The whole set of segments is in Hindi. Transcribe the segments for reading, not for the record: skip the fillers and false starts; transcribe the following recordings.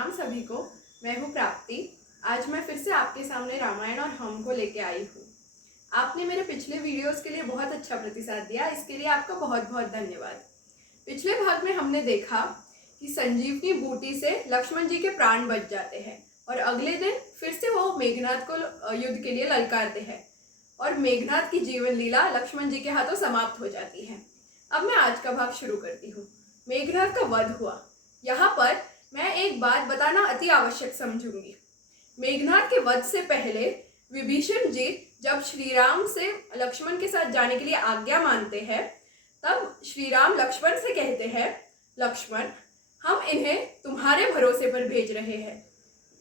प्रणाम सभी को। मैं हूँ प्राप्ति। आज मैं फिर से आपके सामने रामायण और हम को लेके आई हूँ। आपने मेरे पिछले वीडियोस के लिए बहुत अच्छा प्रतिसाद दिया, इसके लिए आपका बहुत बहुत धन्यवाद। पिछले भाग में हमने देखा कि संजीवनी बूटी से लक्ष्मण जी के प्राण बच जाते हैं और अगले दिन फिर से वो मेघनाद को युद्ध के लिए ललकारते हैं और मेघनाद की जीवन लीला लक्ष्मण जी के हाथों समाप्त हो जाती है। अब मैं आज का भाग शुरू करती हूँ। मेघनाद का वध हुआ। यहाँ पर मैं एक बात बताना अति आवश्यक समझूंगी। मेघनाद के वध से पहले विभीषण जी जब श्री राम से लक्ष्मण के साथ जाने के लिए आज्ञा मांगते हैं, तब श्री राम लक्ष्मण से कहते हैं, लक्ष्मण, हम इन्हें तुम्हारे भरोसे पर भेज रहे हैं।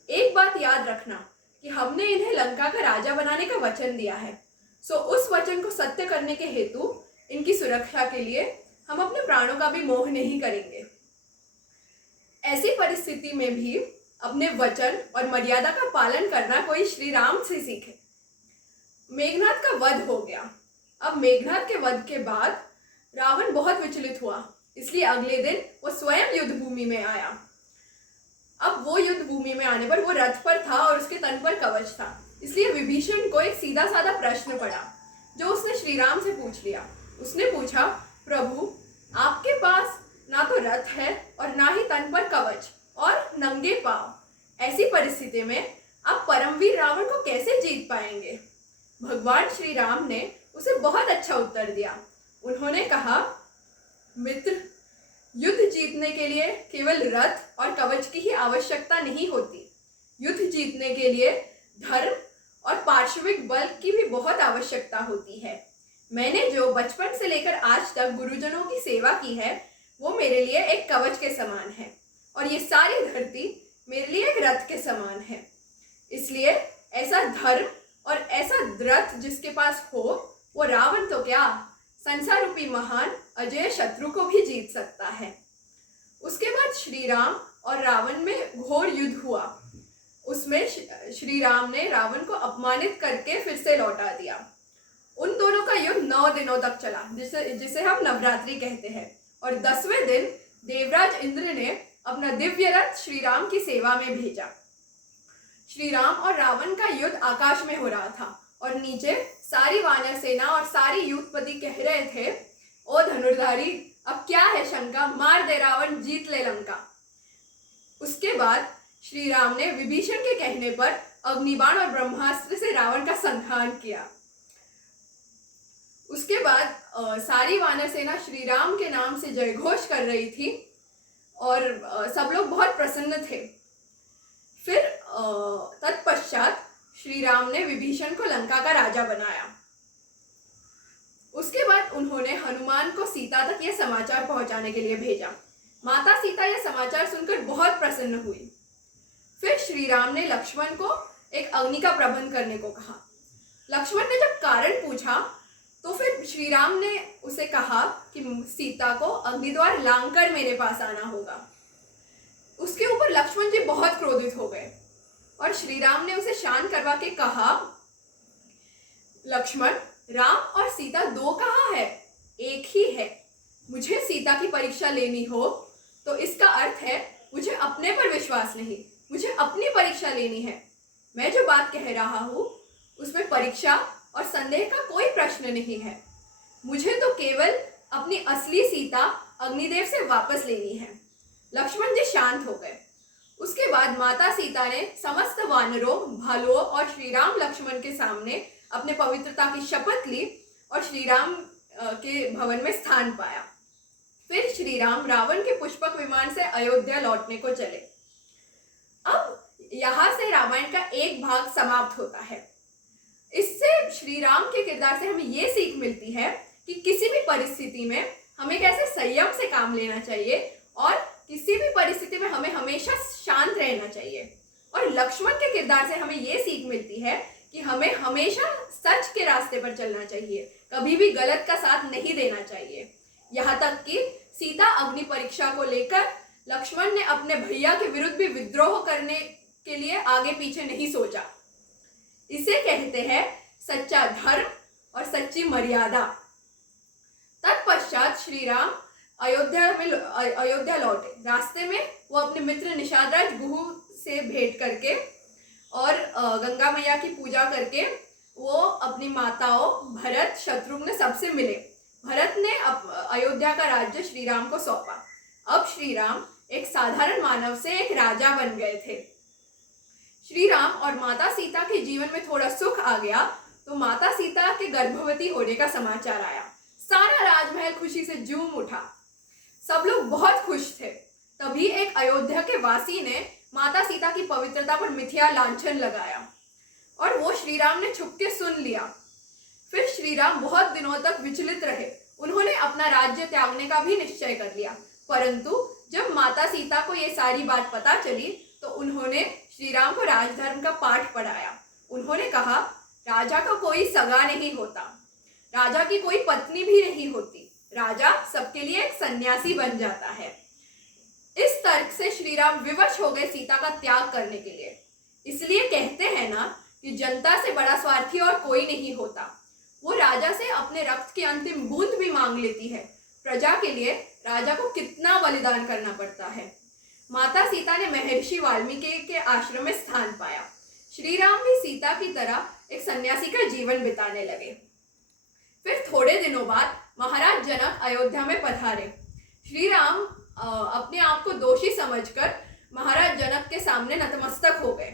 एक बात याद रखना कि हमने इन्हें लंका का राजा बनाने का वचन दिया है, सो उस वचन को सत्य करने के हेतु इनकी सुरक्षा के लिए हम अपने प्राणों का भी मोह नहीं करेंगे। ऐसी परिस्थिति में भी अपने वचन और मर्यादा का पालन करना कोई श्री राम से सीखे। मेघनाद का वध हो गया। अब मेघनाद के वध के बाद रावण बहुत विचलित हुआ, इसलिए अगले दिन वो स्वयं युद्ध भूमि में आया। अब वो युद्ध भूमि में आने पर वो रथ पर था और उसके तन पर कवच था, इसलिए विभीषण को एक सीधा साधा प्रश्न पड़ा जो उसने श्री राम से पूछ लिया। उसने पूछा, प्रभु, आपके पास ना तो रथ है और ना ही तन पर कवच और नंगे पांव, ऐसी परिस्थिति में आप परमवीर रावण को कैसे जीत पाएंगे? भगवान श्री राम ने उसे बहुत अच्छा उत्तर दिया। उन्होंने कहा, मित्र, युद्ध जीतने के लिए केवल रथ और कवच की ही आवश्यकता नहीं होती। युद्ध जीतने के लिए धर्म और पार्श्विक बल की भी बहुत आवश्यकता होती है। मैंने जो बचपन से लेकर आज तक गुरुजनों की सेवा की है, वो मेरे लिए एक कवच के समान है और ये सारी धरती मेरे लिए एक रथ के समान है। इसलिए ऐसा धर्म और ऐसा रथ जिसके पास हो, वो रावण तो क्या, संसार रूपी महान अजय शत्रु को भी जीत सकता है। उसके बाद श्री राम और रावण में घोर युद्ध हुआ। उसमें श्री राम ने रावण को अपमानित करके फिर से लौटा दिया। उन दोनों का युद्ध 9 दिनों तक चला, जिसे हम नवरात्रि कहते हैं। और 10वें दिन देवराज इंद्र ने अपना दिव्य रथ श्री राम की सेवा में भेजा। श्री राम और रावण का युद्ध आकाश में हो रहा था और नीचे सारी वानर सेना और सारी युद्धपति कह रहे थे, ओ धनुर्धारी, अब क्या है शंका, मार दे रावण, जीत ले लंका। उसके बाद श्री राम ने विभीषण के कहने पर अग्निबाण और ब्रह्मास्त्र से रावण का संहार किया। उसके बाद सारी वानर सेना श्री राम के नाम से जयघोष कर रही थी और सब लोग बहुत प्रसन्न थे। फिर तत्पश्चात श्री राम ने विभीषण को लंका का राजा बनाया। उसके बाद उन्होंने हनुमान को सीता तक यह समाचार पहुंचाने के लिए भेजा। माता सीता यह समाचार सुनकर बहुत प्रसन्न हुई। फिर श्री राम ने लक्ष्मण को एक अग्नि का प्रबंध करने को कहा। लक्ष्मण ने जब कारण पूछा तो फिर श्री राम ने उसे कहा कि सीता को अग्निद्वार लांघकर मेरे पास आना होगा। उसके ऊपर लक्ष्मण जी बहुत क्रोधित हो गए और श्री राम ने उसे शांत करवा के कहा, लक्ष्मण, राम और सीता दो कहाँ है, एक ही है। मुझे सीता की परीक्षा लेनी हो तो इसका अर्थ है मुझे अपने पर विश्वास नहीं, मुझे अपनी परीक्षा लेनी है। मैं जो बात कह रहा हूँ उसमें परीक्षा और संदेह का कोई प्रश्न नहीं है। मुझे तो केवल अपनी असली सीता अग्निदेव से वापस लेनी है। लक्ष्मण जी शांत हो गए। उसके बाद माता सीता ने समस्त वानरों, भालुओं और श्री राम लक्ष्मण के सामने अपने पवित्रता की शपथ ली और श्री राम के भवन में स्थान पाया। फिर श्री राम रावण के पुष्पक विमान से अयोध्या लौटने को चले। अब यहाँ से रामायण का एक भाग समाप्त होता है। इससे श्री राम के किरदार से हमें ये सीख मिलती है कि किसी भी परिस्थिति में हमें कैसे संयम से काम लेना चाहिए और किसी भी परिस्थिति में हमें हमेशा शांत रहना चाहिए। और लक्ष्मण के किरदार से हमें ये सीख मिलती है कि हमें हमेशा सच के रास्ते पर चलना चाहिए, कभी भी गलत का साथ नहीं देना चाहिए। यहाँ तक कि सीता अग्नि परीक्षा को लेकर लक्ष्मण ने अपने भैया के विरुद्ध भी विद्रोह करने के लिए आगे पीछे नहीं सोचा। इसे कहते हैं सच्चा धर्म और सच्ची मर्यादा। तत्पश्चात श्री राम अयोध्या लौटे। रास्ते में वो अपने मित्र निषाद राज गुहू से भेंट करके और गंगा मैया की पूजा करके वो अपनी माताओं भरत, शत्रुघ्न सबसे मिले। भरत ने अयोध्या का राज्य श्री राम को सौंपा। अब श्री राम एक साधारण मानव से एक राजा बन गए थे। श्री राम और माता सीता के जीवन में थोड़ा सुख आ गया तो माता सीता के गर्भवती होने का समाचार आया। सारा राजमहल खुशी से झूम उठा। सब लोग बहुत खुश थे। तभी एक अयोध्या के वासी ने माता सीता की पवित्रता पर मिथ्या लांछन लगाया और वो श्री राम ने छुपके सुन लिया। फिर श्री राम बहुत दिनों तक विचलित रहे। उन्होंने अपना राज्य त्यागने का भी निश्चय कर लिया, परंतु जब माता सीता को ये सारी बात पता चली तो उन्होंने श्री राम को राजधर्म का पाठ पढ़ाया। उन्होंने कहा, राजा का कोई सगा नहीं होता, राजा की कोई पत्नी भी नहीं होती, राजा सबके लिए एक सन्यासी बन जाता है। इस तर्क से श्री राम विवश हो गए सीता का त्याग करने के लिए। इसलिए कहते हैं ना कि जनता से बड़ा स्वार्थी और कोई नहीं होता। वो राजा से अपने रक्त की अंतिम बूंद भी मांग लेती है। प्रजा के लिए राजा को कितना बलिदान करना पड़ता है। माता सीता ने महर्षि वाल्मीकि के आश्रम में स्थान पाया। श्री राम भी सीता की तरह एक सन्यासी का जीवन बिताने लगे। फिर थोड़े दिनों बाद महाराज जनक अयोध्या में पधारे। श्री राम अपने आप को दोषी समझकर महाराज जनक के सामने नतमस्तक हो गए।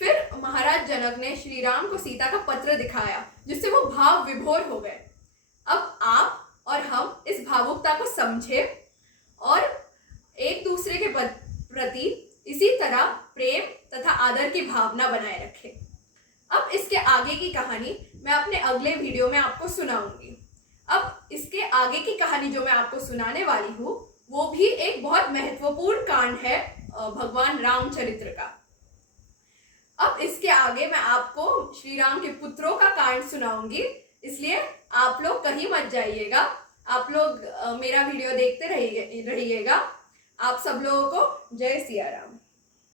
फिर महाराज जनक ने श्री राम को सीता का पत्र दिखाया, जिससे वो भाव विभोर हो गए। अब आप और हम इस भावुकता को समझे और एक दूसरे के प्रति इसी तरह प्रेम तथा आदर की भावना बनाए रखें। अब इसके आगे की कहानी मैं अपने अगले वीडियो में आपको सुनाऊंगी। अब इसके आगे की कहानी जो मैं आपको सुनाने वाली हूँ वो भी एक बहुत महत्वपूर्ण कांड है भगवान रामचरित्र का। अब इसके आगे मैं आपको श्री राम के पुत्रों का कांड सुनाऊंगी, इसलिए आप लोग कहीं मत जाइएगा। आप लोग मेरा वीडियो देखते रहिएगा। आप सब लोगों को जय सिया राम।